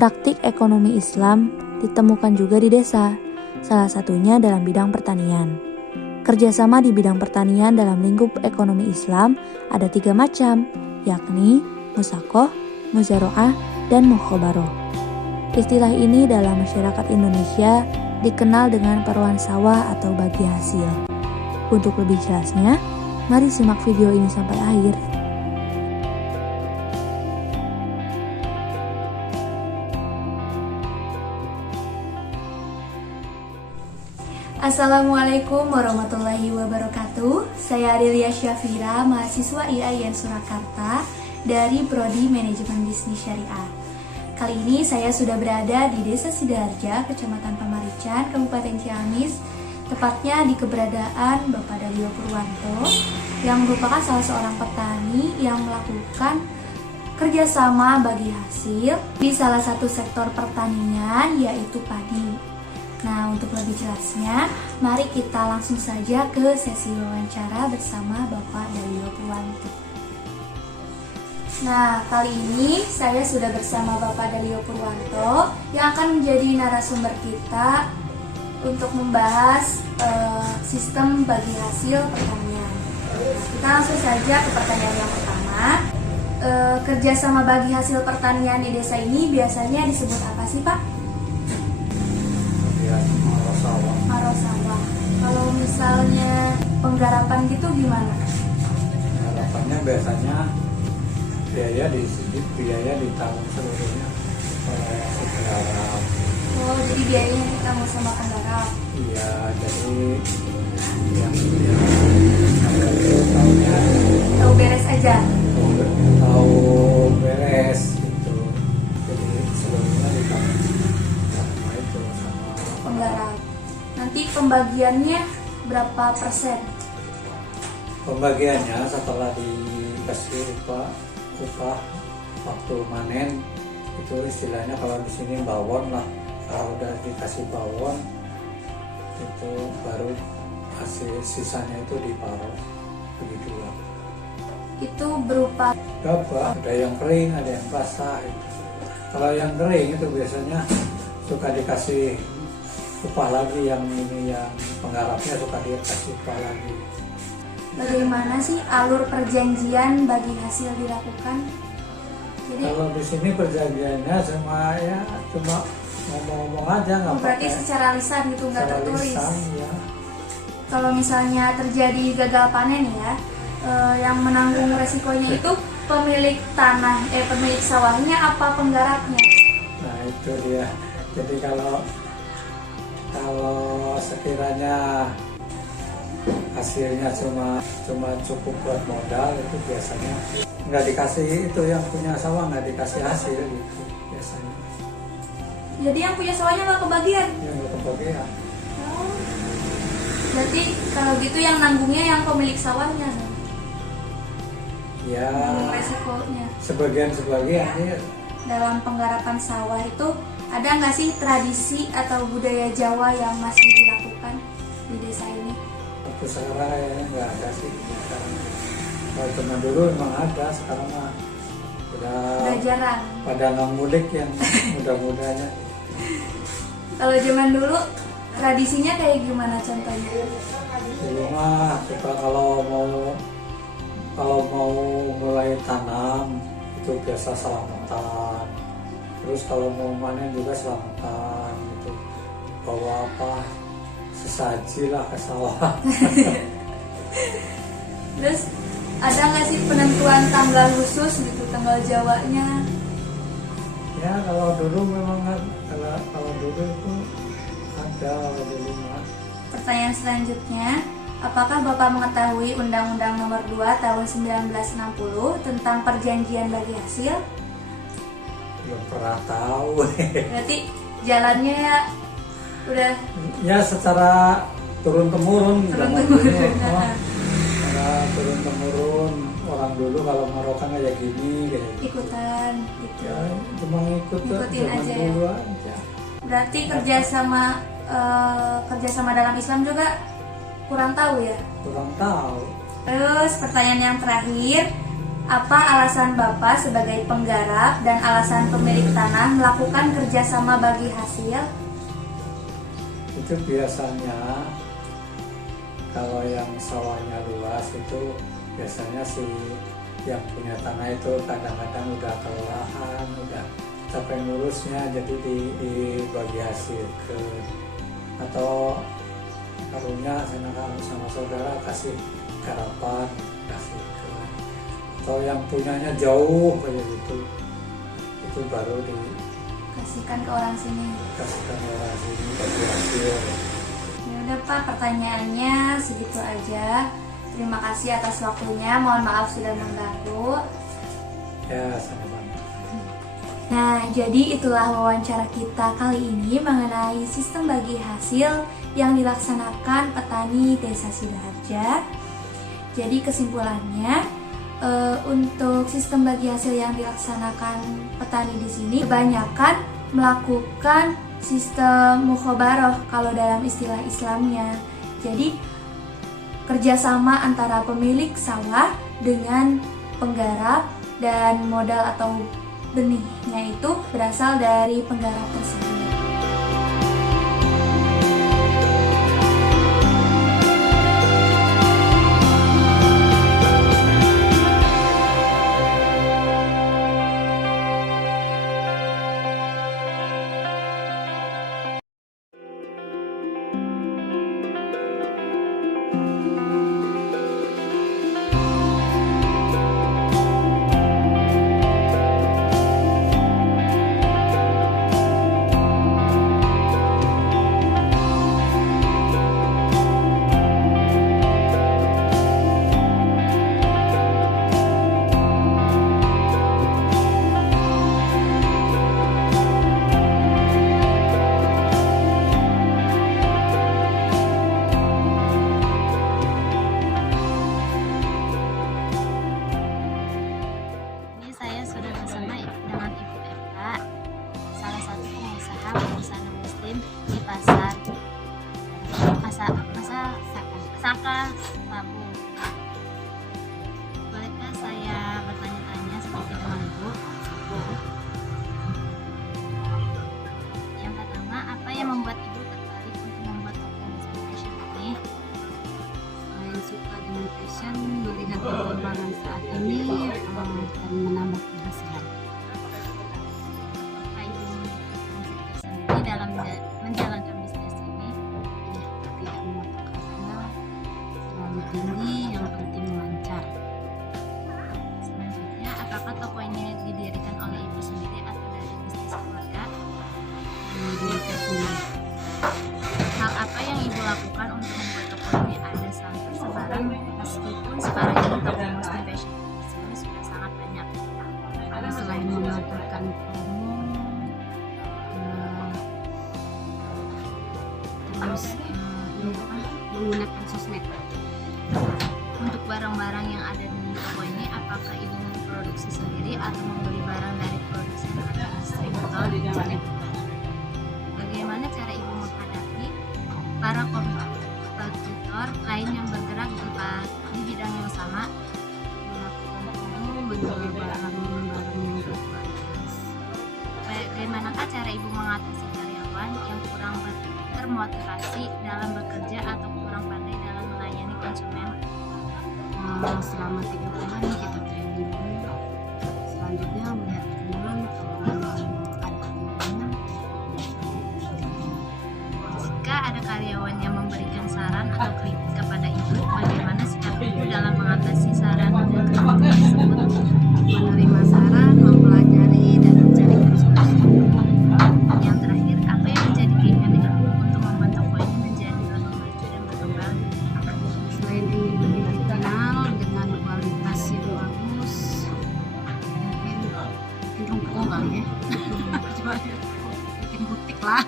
Praktik ekonomi Islam ditemukan juga di desa, salah satunya dalam bidang pertanian. Kerjasama di bidang pertanian dalam lingkup ekonomi Islam ada 3 macam, yakni musakoh, muzaroah, dan mukhobaroh. Istilah ini dalam masyarakat Indonesia dikenal dengan paruan sawah atau bagi hasil. Untuk lebih jelasnya, mari simak video ini sampai akhir. Assalamualaikum warahmatullahi wabarakatuh. Saya Adelia Syafira, mahasiswa IAIN Surakarta dari Prodi Manajemen Bisnis Syariah. Kali ini saya sudah berada di Desa Sidaharja, Kecamatan Pamarican, Kabupaten Ciamis, tepatnya di keberadaan Bapak Dalio Purwanto, yang merupakan salah seorang petani yang melakukan kerjasama bagi hasil di salah satu sektor pertanian, yaitu padi. Nah, untuk lebih jelasnya, mari kita langsung saja ke sesi wawancara bersama Bapak Dalio Purwanto. Nah, kali ini saya sudah bersama Bapak Dalio Purwanto yang akan menjadi narasumber kita untuk membahas sistem bagi hasil pertanian. Kita langsung saja ke pertanyaan yang pertama. Kerjasama bagi hasil pertanian di desa ini biasanya disebut apa sih, Pak? Marosawah. Kalau misalnya penggarapan gitu gimana? Penggarapannya biasanya biaya ditanggung seluruhnya oleh si penggarap. Oh, jadi biayanya ditanggung sama penggarap. Iya, jadi yang tahunya Tahu beres aja. tahu beres gitu. Jadi seluruhnya ditanggung sama itu sama Penggarap. Nanti pembagiannya berapa persen? Pembagiannya setelah dikasih upah waktu manen itu istilahnya kalau di sini bawon lah. Kalau udah dikasih bawon itu baru hasil sisanya itu diparuh begitu lah. Itu berupa Gabah, ada yang kering, ada yang basah gitu. Kalau yang kering itu biasanya suka dikasih upah lagi, yang ini yang penggarapnya suka dikasih upah lagi. bagaimana sih alur perjanjian bagi hasil dilakukan? Jadi Kalau di sini perjanjiannya cuma ngomong-ngomong aja, nggak berarti pakai secara lisan gitu, nggak secara tertulis. lisan, ya. Kalau misalnya terjadi gagal panen ya, yang menanggung resikonya itu pemilik tanah, pemilik sawahnya apa penggarapnya? Nah itu dia. Jadi kalau sekiranya hasilnya cuma cukup buat modal, itu biasanya nggak dikasih, itu yang punya sawah nggak dikasih hasil gitu biasanya. Jadi yang punya sawahnya nggak kebagian? Yang nggak kebagian. Oh. Berarti kalau gitu yang nanggungnya yang pemilik sawahnya dong? Ya Nanggung resikonya. sebagian ya. Dalam penggarapan sawah itu ada nggak sih tradisi atau budaya Jawa yang masih dilakukan di desa ini? Waktu sekarang ya nggak ada sih. Sekarang, kalau zaman dulu memang ada, sekarang mah Udah jarang. pada nggak mudik yang muda-mudanya. Kalau zaman dulu tradisinya kayak gimana contohnya? Dulu mah suka kalau mau mulai tanam itu biasa selamatan. Terus kalau mau panen juga selamatan gitu. Bawa sesaji lah ke sawah. Terus ada nggak sih penentuan tanggal khusus gitu, tanggal Jawanya? Ya kalau dulu memang kalau dulu itu ada dulu mah. Pertanyaan selanjutnya, apakah Bapak mengetahui Undang-Undang Nomor 2 Tahun 1960 tentang perjanjian bagi hasil? Belum pernah tahu. Berarti jalannya ya udah Ya secara turun-temurun. Secara turun-temurun orang dulu kalau Marokan kayak gini kayak gitu. ikutan gitu. Ya cuma Ngikutin zaman aja ya. dulu aja. Berarti kerjasama dalam Islam juga kurang tahu ya. Kurang tahu. Terus pertanyaan yang terakhir, apa alasan Bapak sebagai penggarap dan alasan pemilik tanah melakukan kerjasama bagi hasil? Itu biasanya kalau yang sawahnya luas itu biasanya si yang punya tanah itu kadang-kadang udah kelelahan, udah capek ngurusnya, jadi dibagi hasil ke, atau karunya sama saudara kasih garapan, kasih ke, atau yang punyanya jauh kayak gitu, itu baru Kasihkan ke orang sini. dikasihkan orang sini bagi hasil. Ya udah Pak, pertanyaannya segitu aja. Terima kasih atas waktunya. Mohon maaf sudah mengganggu. Ya, sama-sama. Nah, jadi itulah wawancara kita kali ini mengenai sistem bagi hasil yang dilaksanakan petani Desa Sidoarjo. Jadi kesimpulannya, untuk sistem bagi hasil yang dilaksanakan petani di sini kebanyakan melakukan sistem mukhobaroh kalau dalam istilah Islamnya. Jadi kerjasama antara pemilik sawah dengan penggarap, dan modal atau benihnya itu berasal dari penggarap tersebut. Saka Labu. Bolehkah saya bertanya-tanya seperti dengan Ibu? Yang pertama, apa yang membuat Ibu tertarik untuk membuat toko Muslim Fashion ini? Saya suka dengan fashion, melihat perkembangan saat ini dan menambah penghasilan. Apakah Ibu sendiri dalam menjalankan bisnis ini? Tidak mematok hasilnya terlalu tinggi, yang penting lancar. Selanjutnya, apakah toko ini didirikan oleh Ibu sendiri atau dari bisnis keluarga? Didirikan sendiri. Hal apa yang Ibu lakukan untuk membuat toko ini ada sampai sekarang, meskipun sekarang ini toko Muslim Fashion di sini sudah sangat banyak? Selain mengadakan promo, terus menggunakan sosmed. Untuk barang-barang yang ada di toko ini, apakah Ibu memproduksi sendiri atau membeli barang dari produsen atau distributor? Bagaimana cara Ibu menghadapi para kompetitor lain yang bergerak di bidang yang sama? Melakukan promo, menjual barang-barang yang berkualitas. Bagaimanakah cara Ibu mengatasi karyawan yang kurang termotivasi dalam bekerja atau kurang pandai dalam melayani konsumen? Selama 3 bulan kita training dulu. Selanjutnya melihat perkembangan, kalau ada perkembangan. Jika ada karyawan yang memberikan saran atau kritik kepada Ibu, bagaimana sikap Ibu dalam mengatasi saran dan kritik tersebut? Menerima saran, mempelajari dan mencarikan solusi. Yang terakhir, apa yang menjadi keinginan Ibu untuk membuat toko ini menjadi lebih maju dan berkembang? Selain ingin lebih dikenal dengan kualitas yang bagus, mungkin ruko kali ya. Bikin butik lah.